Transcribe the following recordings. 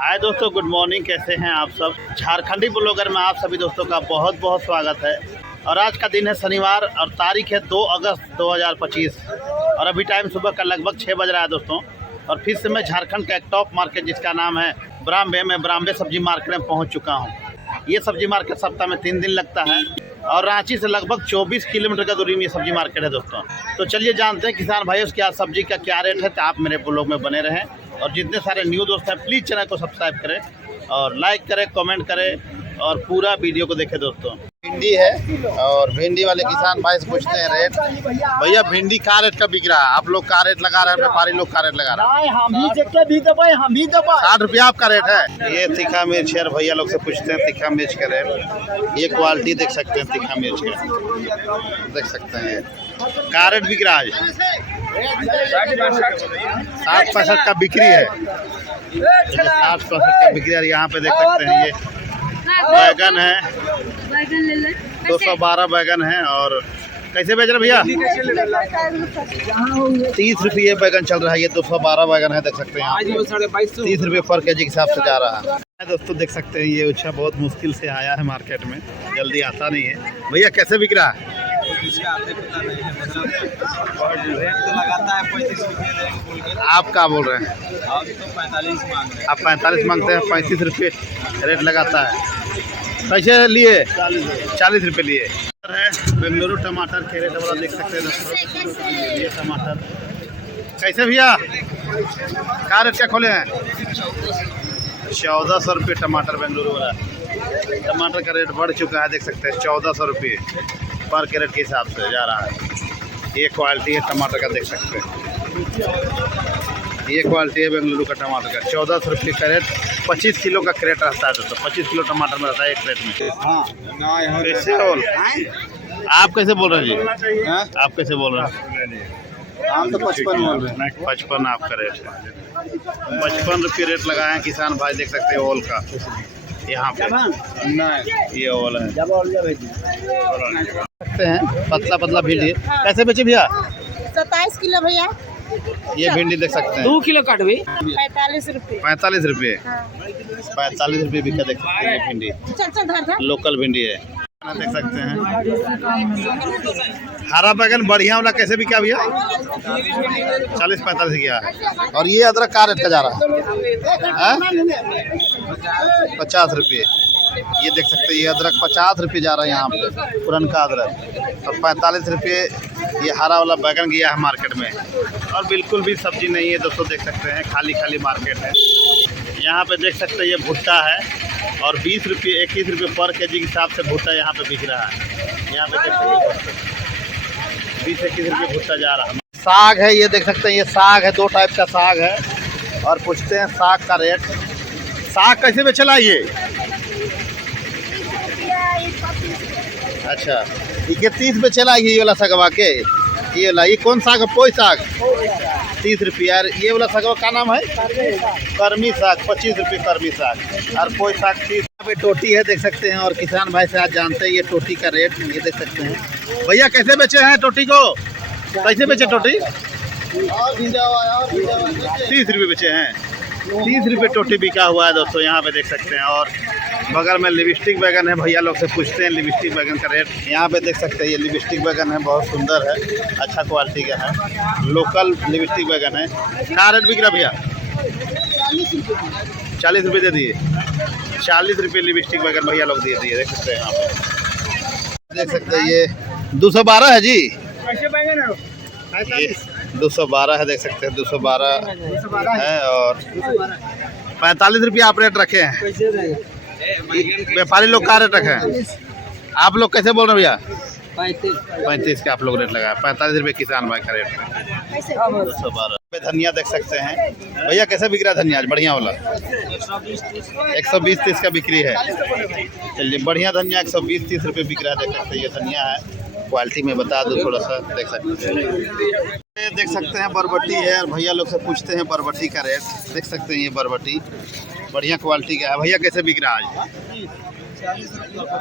हाय दोस्तों, good morning. कैसे हैं आप सब? झारखंडी ब्लॉगर में आप सभी दोस्तों का बहुत बहुत स्वागत है। और आज का दिन है शनिवार और तारीख है 2 अगस्त 2025 और अभी टाइम सुबह का लगभग 6 बज रहा है दोस्तों। और फिर से मैं झारखंड का एक टॉप मार्केट जिसका नाम है ब्राम्बे में ब्राम्बे सब्जी मार्केट में पहुँच चुका हूँ। ये सब्जी मार्केट सप्ताह में 3 दिन लगता है और रांची से लगभग 24 किलोमीटर का दूरी में ये सब्जी मार्केट है दोस्तों। तो चलिए जानते हैं किसान भाई उसके आज सब्जी का क्या रेट है। तो आप मेरे ब्लॉग में बने रहें और जितने सारे न्यू दोस्त हैं प्लीज़ चैनल को सब्सक्राइब करें और लाइक करें, कमेंट करें और पूरा वीडियो को देखें दोस्तों। भिंडी है और भिंडी वाले किसान भाई से पूछते हैं रेट। भैया भिंडी का रेट का बिक रहा है? आप लोग का रेट लगा रहे हैं, व्यापारी लोग का रेट लगा रहे हैं? हम भी 60 रुपया आपका रेट है। ये तीखा मिर्च है, भैया लोग से पूछते हैं तीखा मिर्च का रेट। ये क्वालिटी देख सकते हैं तीखा मिर्च का, देख सकते हैं का रेट बिक रहा है। 60-65 का बिक्री है, 60-65 का बिक्री है। यहाँ पे देख सकते हैं ये बैगन है, 212 बैगन है। और कैसे बेच रहे भैया? 30 रुपये बैगन चल रहा है। ये 212 बैगन है, देख सकते हैं 30 रुपये पर केजी के हिसाब से जा रहा है दोस्तों। देख सकते हैं ये उच्छा बहुत मुश्किल से आया है मार्केट में, जल्दी आता नहीं है। भैया कैसे बिक रहा है? आप क्या बोल रहे हैं? आप 45 मांगते हैं, 35 रुपये रेट लगाता है। कैसे लिए? 40 रुपये लिए है। बेंगलुरु टमाटर के रेट वाला देख सकते हैं दोस्तों। ये टमाटर कैसे भैया क्या रेट क्या खोले हैं? 1400 रुपये टमाटर बेंगलुरु वाला। टमाटर का रेट बढ़ चुका है, देख सकते हैं 1400 रुपये पर कैरेट के हिसाब से जा रहा है। ये क्वालिटी है टमाटर का, देख सकते हैं ये क्वालिटी है बेंगलुरु का टमाटर का। 1400 रुपये कैरेट, 25 किलो का कैरेट रहता है दोस्तों। 25 किलो टमाटर में रहता है एक कैरेट में। कैसे बोल आप कैसे बोल रहे हैं जी? आप कैसे बोल रहे हैं? हम तो 55 बोल रहे हैं। 55 आपका रेट है। 55 रुपये रेट लगाए हैं किसान भाई, देख सकते हैं ओल का। यहाँ पे ये ओल है, सकते हैं पतला पतला भिंडी। कैसे बेचे भैया? 27 किलो भैया। ये भिंडी देख सकते हैं 2 किलो काट भी 45 रुपये। 45 रुपये। हाँ। 45 रुपये बिका, देख सकते हैं ये भिंडी चल धर लोकल भिंडी है, देख सकते हैं। हरा बैगन बढ़िया वाला कैसे बिका भैया? 40-45 गया है। और ये अदरक का रेट का जा रहा है 50 रुपये। ये देख सकते हैं ये अदरक 50 रुपये जा रहा है यहाँ पे, पुरनका अदरक। और 45 रुपये ये हरा वाला बैगन गया है मार्केट में। और बिल्कुल भी सब्जी नहीं है दोस्तों, देख सकते हैं खाली खाली मार्केट है। यहाँ पे देख सकते हैं ये भुट्टा है और 20 रुपये 21 रुपये पर केजी के हिसाब से भुट्टा यहाँ पे बिक रहा है। यहाँ पे देख सकते हैं 20-21 रुपये भुट्टा जा रहा है। साग है, ये देख सकते हैं ये साग है, 2 टाइप का साग है। और पूछते हैं साग का रेट। साग कैसे में चला ये? अच्छा, ये 30 में चला ये वाला सागवा के। ये वाला ये कौन साग है? पोई साग 30 रुपये। यार ये वाला सागवा का नाम है कर्मी साग, 25 रुपये कर्मी साग। और पोई साग 30 रुपये। टोटी है, देख सकते हैं। और किसान भाई से आज जानते हैं ये टोटी का रेट, ये देख सकते हैं। भैया कैसे बेचे हैं टोटी को? कैसे बेचे टोटी? 30 रुपये बेचे हैं। 30 रुपये टोटी बिका हुआ है दोस्तों, यहाँ पे देख सकते हैं। और बगल में लिपस्टिक बैगन है, भैया लोग से पूछते हैं लिपस्टिक बैगन का रेट। यहाँ पे देख सकते हैं ये लिपस्टिक बैगन है, बहुत सुंदर है, अच्छा क्वालिटी का है, लोकल लिपस्टिक बैगन है। क्या रेट बिक रहा भैया? 40 रुपये दे दिए। 40 रुपये लिपस्टिक बैगन भैया लोग दे दिए, देख सकते हैं। यहाँ पे देख सकते हैं ये 212 है जी। ये 212 है, देख सकते हैं 212 है। और 45 रुपये आप रेट रखे हैं। व्यापारी लोग का रेट रखे हैं? आप लोग कैसे बोल रहे हैं भैया? 35 का आप लोग रेट लगाया। 45 रुपये किसान भाई का रेट। 212 धनिया देख सकते हैं। भैया कैसे बिक रहा है धनिया? बढ़िया वाला 120-30 का बिक्री है। चलिए बढ़िया धनिया 120-30 रुपये बिक रहा है, देख सकते हैं। ये धनिया है, क्वालिटी में बता दूँ थोड़ा सा, देख सकते हैं। देख सकते हैं बरबटी है, और भैया लोग से पूछते हैं बरबटी का रेट। देख सकते हैं ये बरबटी बढ़िया क्वालिटी का है। भैया कैसे बिक रहा है?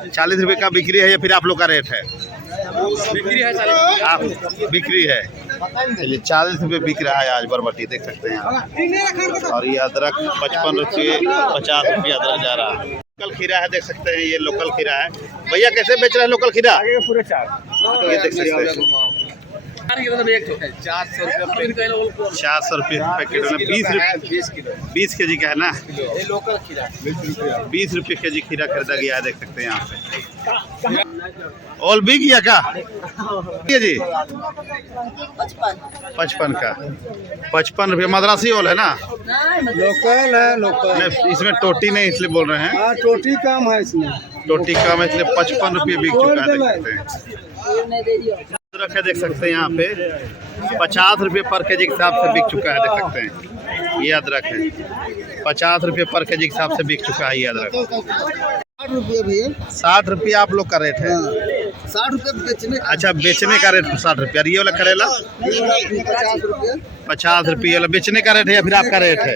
40 रुपये का बिक्री है या फिर आप लोग का रेट है? बिक्री है 40। बिक्री है। चलिए 40 रुपये बिक रहा है आज बरबटी, देख सकते हैं आप। और ये अदरक 55 रुपये 50 रुपये अदरक जा रहा है। लोकल खीरा है, देख सकते हैं ये लोकल खीरा है। भैया कैसे बेच रहे हैं लोकल खीरा? पूरे 4 ये देख सकते हैं 400 रुपये पैकेट में 20 के जी का है ना। 20 रुपये के जी खीरा खरीदा गया है, देख सकते हैं यहाँ पे। ऑल बिक गया क्या ये जी? 55 का 55 रुपये मद्रासी ओल है ना। लोकल है, लोकल। इसमें टोटी नहीं इसलिए बोल रहे हैं। हाँ, टोटी कम है इसमें। टोटी कम है इसलिए 55 रुपये बिक चुका है, देख सकते हैं। अदरक है, देख सकते हैं यहाँ पे 50 रुपये पर के जी के हिसाब से बिक चुका है, देख सकते हैं। ये अदरक है 50 रुपये पर के जी के हिसाब से बिक चुका है ये अदरक। 60 रुपये भैया। 60 रुपये आप लोग का रेट है। 60 रुपये बेचने। अच्छा, बेचने का रेट 60 रुपये। और ये वाला करेला 50 रुपये। 50 रुपये वाला बेचने का रेट है या फिर आपका रेट है?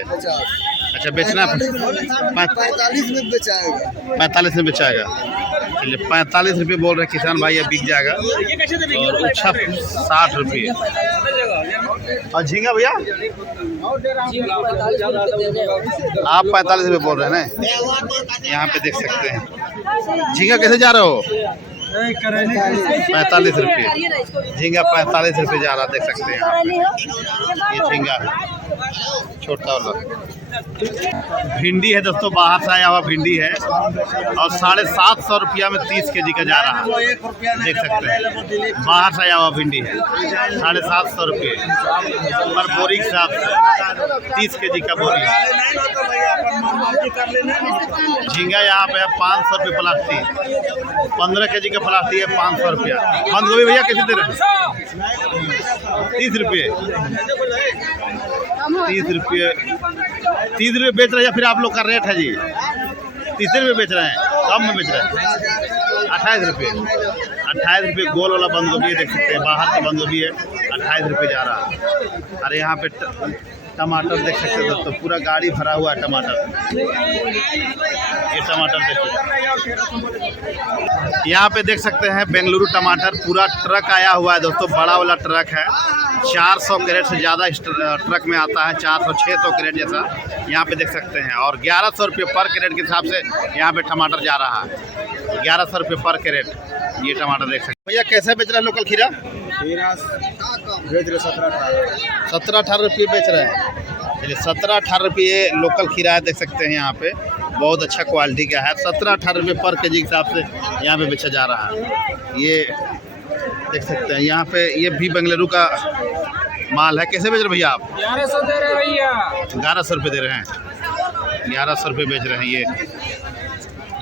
अच्छा, बेचना 45 में बेचाएगा। 45 में बेचाएगा। चलिए 45 रुपये बोल रहे हैं किसान भाई, ये बिक जाएगा। और अच्छा 60 रुपये। और झींगा भैया आप 45 रुपये बोल रहे हैं ना। यहाँ पे देख सकते हैं झींगा कैसे जा रहे हो? 45 रुपये झींगा 45 रुपये जा रहा, देख सकते हैं। ये झींगा है छोटा वाला। भिंडी है दोस्तों, बाहर से आया हुआ भिंडी है और 750 रुपया में 30 के जी का जा रहा है, देख सकते हैं। बाहर से आया हुआ भिंडी है 750 रुपये पर बोरी के हिसाब से 30 के जी का बोरी। झींगा यहाँ पे है 500 रुपये प्लास्टिक, 15 के जी का प्लास्टिक है 500 रुपया। बंद गोभी भैया कैसे दे रहे हैं? 30 रुपये 30 रुपये 30 रुपये बेच रहे हैं या फिर आप लोग का रेट है जी? 30 रुपये बेच रहे हैं, कम में बेच रहे हैं। 28 रुपये 28 रुपये गोल वाला बंद गोभी देख सकते हैं। बाहर का बंद गोभी है 28 रुपये जा रहा है। अरे यहाँ पे टमाटर देख सकते हैं दोस्तों, पूरा गाड़ी भरा हुआ है टमाटर। ये टमाटर देखिए, यहाँ पे देख सकते हैं बेंगलुरु टमाटर पूरा ट्रक आया हुआ है दोस्तों, बड़ा वाला ट्रक है। 400 कैरेट से ज़्यादा इस ट्रक में आता है, 400-600 कैरेट जैसा यहाँ पे देख सकते हैं। और 1100 रुपये पर कैरेट के हिसाब से यहाँ पे टमाटर जा रहा है। 1100 रुपये पर कैरेट ये टमाटर देख सकते हैं। भैया कैसे बेच रहे हैं लोकल खीरा? 17-18 रुपये बेच रहे हैं। चलिए 17-18 रुपये लोकल खीरा है, देख सकते हैं। यहाँ पे बहुत अच्छा क्वालिटी का है। 17-18 रुपये पर के जी के हिसाब से यहाँ पे बेचा जा रहा है। ये देख सकते हैं यहाँ पे ये भी बेंगलुरु का माल है। कैसे बेच रहे भैया आप? 1100 दे रहे भैया। 1100 रुपये दे रहे हैं। 1100 रुपये बेच रहे हैं ये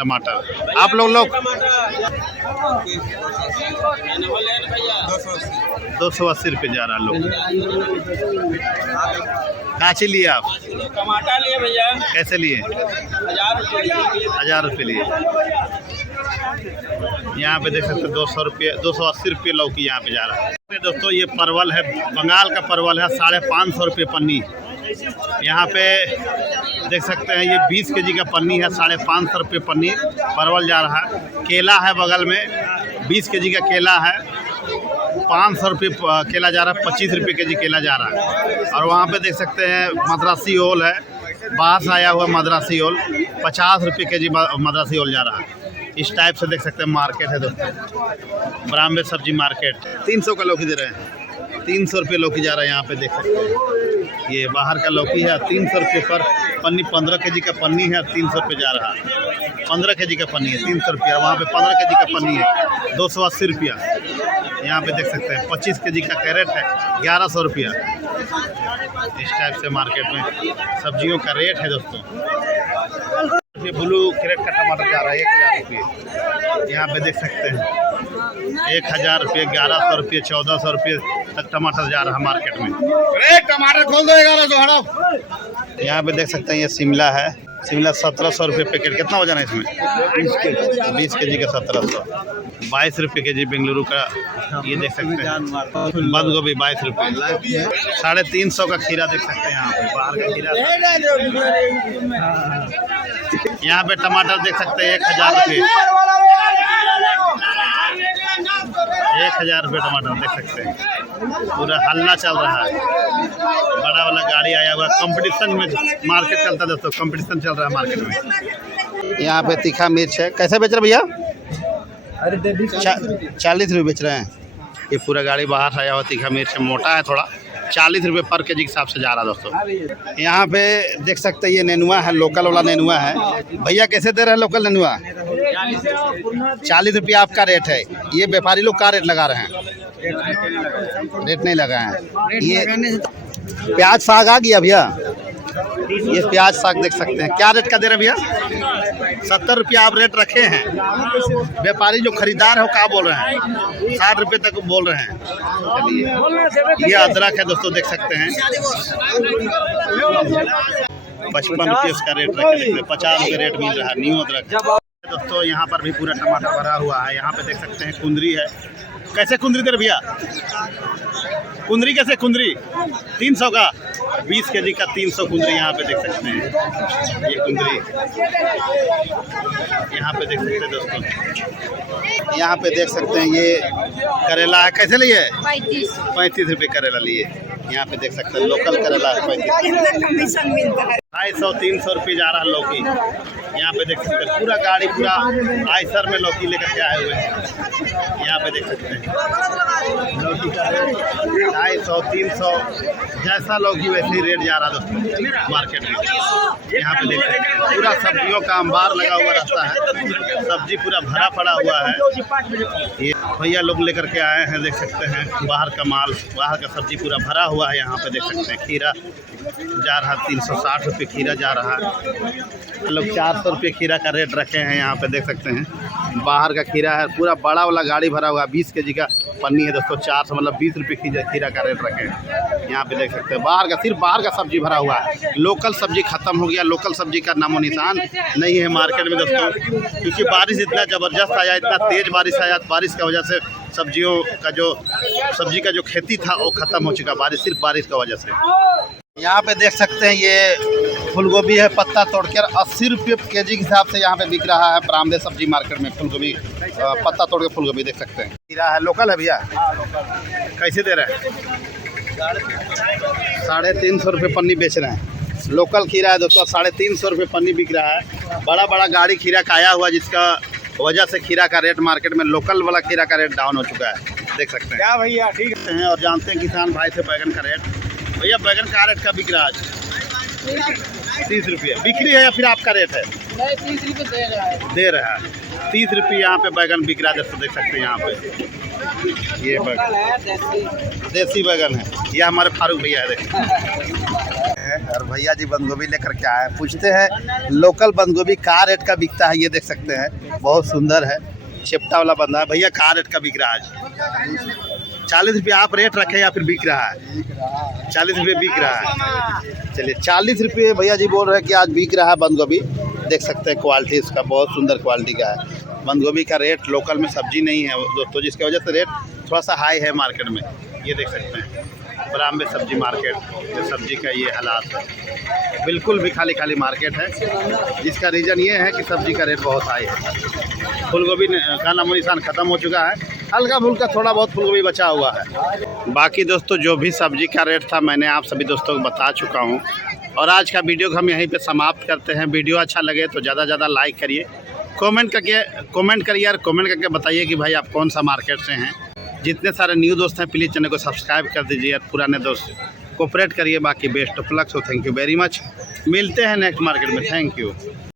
टमाटर। आप लोग 280 रुपये जा रहा है लोग। काची लिए आप? टमाटर लिए भैया। कैसे लिए? 1000 रुपये लिए। यहाँ पे देख सकते हैं 200 रुपये 280 रुपये लौकी यहाँ पे जा रहा है। दोस्तों ये परवल है, बंगाल का परवल है, 550 रुपये पन्नी। यहाँ पे देख सकते हैं ये 20 के जी का पन्नी है, 550 रुपये पन्नी परवल जा रहा है। केला है बगल में, 20 के जी का केला है, 500 रुपये केला जा रहा है, 25 रुपये के जी केला जा रहा है। और वहाँ पे देख सकते हैं मद्रासी ओल है, बाहर से आया हुआ मद्रासी ओल 50 रुपये के जी मद्रासी ओल जा रहा है। इस टाइप से देख सकते हैं मार्केट है दोस्तों, बरामदे सब्जी मार्केट। 300 का लौकी दे रहे हैं, 300 रुपये लौकी जा रहा है यहाँ पे देख सकते हैं। ये बाहर का लौकी है 300 रुपये पर पन्नी, 15 के जी का पन्नी है 300 रुपये जा रहा है। 15 के जी का पन्नी है 300 रुपया, वहाँ पे 15 के जी का पन्नी है 280 रुपया। यहाँ पे देख सकते हैं 25 के जी का कैरेट है 1100 रुपया। इस टाइप से मार्केट में सब्जियों का रेट है दोस्तों। ये ब्लू कैरेट का टमाटर जा रहा है 1000 रुपये। यहाँ पे देख सकते हैं 1000 रुपये, 1100 रुपये, 1400 रुपये तक टमाटर जा रहा है मार्केट में। अरे टमाटर खोल दो 1100 हड़ो। यहाँ पे देख सकते हैं ये शिमला है, शिमला 1700 रुपये पैकेट। कितना वजन है इसमें? 20 के जी का 1700। 22 रुपये के जी बेंगलुरु का ये देख सकते हैं। बंद गोभी 22 रुपये। 350 का खीरा देख सकते हैं यहाँ पे, बाहर का खीरा। यहाँ पे टमाटर देख सकते हैं 1000 रुपये, 1000 रुपये टमाटर देख सकते हैं। पूरा हल्ला चल रहा है, बड़ा वाला गाड़ी आया हुआ, कंपटीशन में मार्केट चलता है दोस्तों, कंपटीशन चल रहा है मार्केट में। यहाँ पे तीखा मिर्च है, कैसे बेच रहे भैया? 40 रुपये बेच रहे हैं। ये पूरा गाड़ी बाहर आया हुआ तीखा मिर्च है, मोटा है थोड़ा, 40 रुपये पर केजी के हिसाब से जा रहा है दोस्तों। यहाँ पे देख सकते हैं ये नेनुआ है, लोकल वाला नेनुआ है। भैया कैसे दे रहे हैं लोकल नेनुआ? 40 रुपये आपका रेट है। ये व्यापारी लोग का रेट लगा रहे हैं? रेट नहीं लगा है। ये प्याज साग आ गया भैया, ये प्याज साग देख सकते हैं, क्या रेट का दे रहे हैं भैया? 70 रुपया आप रेट रखे हैं। व्यापारी जो खरीदार है वो क्या बोल रहे हैं? 60 रुपये तक बोल रहे हैं। चलिए, ये अदरक है दोस्तों, देख सकते हैं 55 रुपये उसका रेट रखे, 50 रुपये रेट मिल रहा है न्यू अदरक। दोस्तों यहाँ पर भी पूरा टमाटर भरा हुआ है। यहाँ पे देख सकते हैं कुंदरी है, कैसे कुंदरी दे रहे भैया? कुंदरी कैसे? कुंदरी 300 का, 20 केजी का 300 कुंदरी यहाँ पे देख सकते हैं। ये कुंदरी यहाँ पे देख सकते हैं दोस्तों। यहाँ पे देख सकते हैं ये करेला है, कैसे लिए? 35 रुपये करेला लिए। यहाँ पे देख सकते हैं लोकल करेला है 35, 250 300 रुपये जा रहा है लौकी। यहाँ पे देख सकते हैं पूरा गाड़ी पूरा आयसर में लौकी लेकर के आए हुए हैं। यहाँ पे देख सकते हैं लौकी का रेट 250 300, जैसा लौकी वैसे ही रेट जा रहा है दोस्तों मार्केट में। यहाँ पे देख सकते हैं पूरा सब्जियों का अंबार लगा हुआ रहता है, सब्जी पूरा भरा पड़ा हुआ है। ये भैया लोग लेकर के आए हैं, देख सकते हैं बाहर का माल, बाहर का सब्जी पूरा भरा हुआ है। यहाँ पे देख सकते हैं खीरा जा रहा है 360 रुपये खीरा जा रहा है। लोग 400 रुपये खीरा का रेट रखे हैं। यहाँ पे देख सकते हैं बाहर का खीरा है, पूरा बड़ा वाला गाड़ी भरा हुआ है, 20 केजी का पन्नी है दोस्तों, 400 मतलब 20 रुपये खीरा का रेट रखे हैं। यहाँ पे देख सकते हैं बाहर का, सिर्फ बाहर का सब्जी भरा हुआ है। लोकल सब्जी खत्म हो गया, लोकल सब्जी का नामो निशान नहीं है मार्केट में दोस्तों, क्योंकि बारिश इतना ज़बरदस्त आया, इतना तेज़ बारिश आया, बारिश की वजह से सब्जियों का जो सब्जी का जो खेती था वो ख़त्म हो चुका, बारिश सिर्फ बारिश की वजह से। यहाँ पे देख सकते हैं ये फूलगोभी है, पत्ता तोड़कर 80 रुपये केजी के हिसाब से यहाँ पे बिक रहा है बरामदे सब्जी मार्केट में। फूलगोभी पत्ता तोड़ के फूलगोभी देख सकते हैं। खीरा है, लोकल है भैया, कैसे दे रहे हैं? 350 रुपये पन्नी बेच रहे हैं। लोकल खीरा है दोस्तों, 350 रुपये पन्नी बिक रहा है। बड़ा बड़ा गाड़ी खीरा का आया हुआ, जिसका वजह से खीरा का रेट मार्केट में, लोकल वाला खीरा का रेट डाउन हो चुका है, देख सकते हैं। क्या भैया ठीक है। और जानते हैं किसान भाई से बैगन का रेट। भैया बैगन का रेट का बिक रहा है? 30 रुपये बिक्री है या फिर आपका रेट है? 30 रुपये दे रहा है। 30 रुपये यहाँ पे बैगन बिक रहा है दोस्तों, देख सकते हैं यहाँ पे ये बैगन देसी बैगन है। ये हमारे फारूक भैया है, देख। और भैया जी बंद गोभी लेकर के आए, पूछते हैं लोकल बंद गोभी का रेट का बिकता है। ये देख सकते हैं बहुत सुंदर है, चिपटा वाला बंदा है। भैया का रेट का बिक रहा है? 40 रुपये आप रेट रखें या फिर बिक रहा है? 40 रुपये बिक रहा है। चलिए 40 रुपये भैया जी बोल रहे हैं कि आज बिक रहा है बंद गोभी। देख सकते हैं क्वालिटी इसका बहुत सुंदर क्वालिटी का है। बंद गोभी का रेट लोकल में सब्जी नहीं है दोस्तों, जिसकी वजह से रेट थोड़ा सा हाई है मार्केट में। ये देख सकते हैं बरामदे सब्जी मार्केट, जो सब्जी का ये हालात है, बिल्कुल भी खाली खाली मार्केट है, जिसका रीज़न ये है कि सब्जी का रेट बहुत हाई है। फूलगोभी का नामो निशान ख़त्म हो चुका है, हल्का फुल्का थोड़ा बहुत फूलगोभी बचा हुआ है। बाकी दोस्तों जो भी सब्जी का रेट था मैंने आप सभी दोस्तों को बता चुका हूँ। और आज का वीडियो को हम यहीं पे समाप्त करते हैं। वीडियो अच्छा लगे तो ज़्यादा ज़्यादा लाइक करिए, कमेंट करिए और कमेंट करके बताइए कि भाई आप कौन सा मार्केट से हैं। जितने सारे न्यू दोस्त हैं प्लीज़ चैनल को सब्सक्राइब कर दीजिए और पुराने दोस्त कोऑपरेट करिए। बाकी best of luck, so thank you very much. मिलते हैं नेक्स्ट मार्केट में, थैंक यू।